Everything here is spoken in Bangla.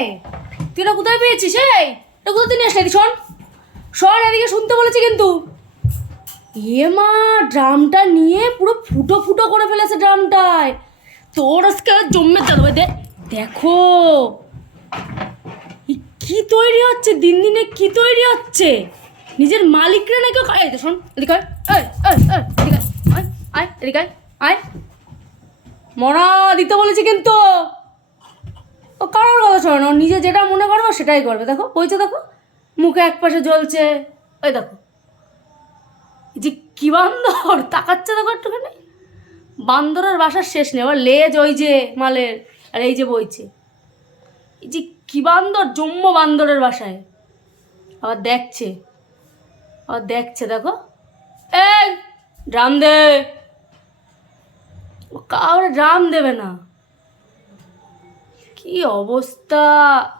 এই তুই এটা কোথায় পেয়েছিস? এই এটা কোথায় নিয়ে আসলি? শোন শোন, এদিকে শুনতে বলেছি কিন্তু। মা, ড্রামটা নিয়ে পুরো ফুটো ফুটো করে ফেলেছে ড্রামটায়। তোর আজকে জমে যাবে। দেখো কি তৈরি হচ্ছে, দিন দিনে কি তৈরি হচ্ছে। নিজের মালিকরা নাকি এই শোন এদিকে আয়, এদিকে আয়, আয় এদিকে আয়, আয়। মরা দিতে বলেছি কিন্তু। ও কারোর কথা শোনে না, নিজে যেটা মনে করবে সেটাই করবে। দেখো বইছে, দেখো মুখে এক পাশে জ্বলছে। ওই দেখো এই যে কি বান্দর তাকাচ্ছে, দেখো একটুখানি। বান্দরের বাসার শেষ নেই। আবার লেজ ওই যে মালের, আর এই যে বইছে। এই যে কি বান্দর, জম্ম বান্দরের বাসায়। আবার দেখছে, দেখো। এই ড্রাম দে। ও কাউরে ড্রাম দেবে না। কি অবস্থা।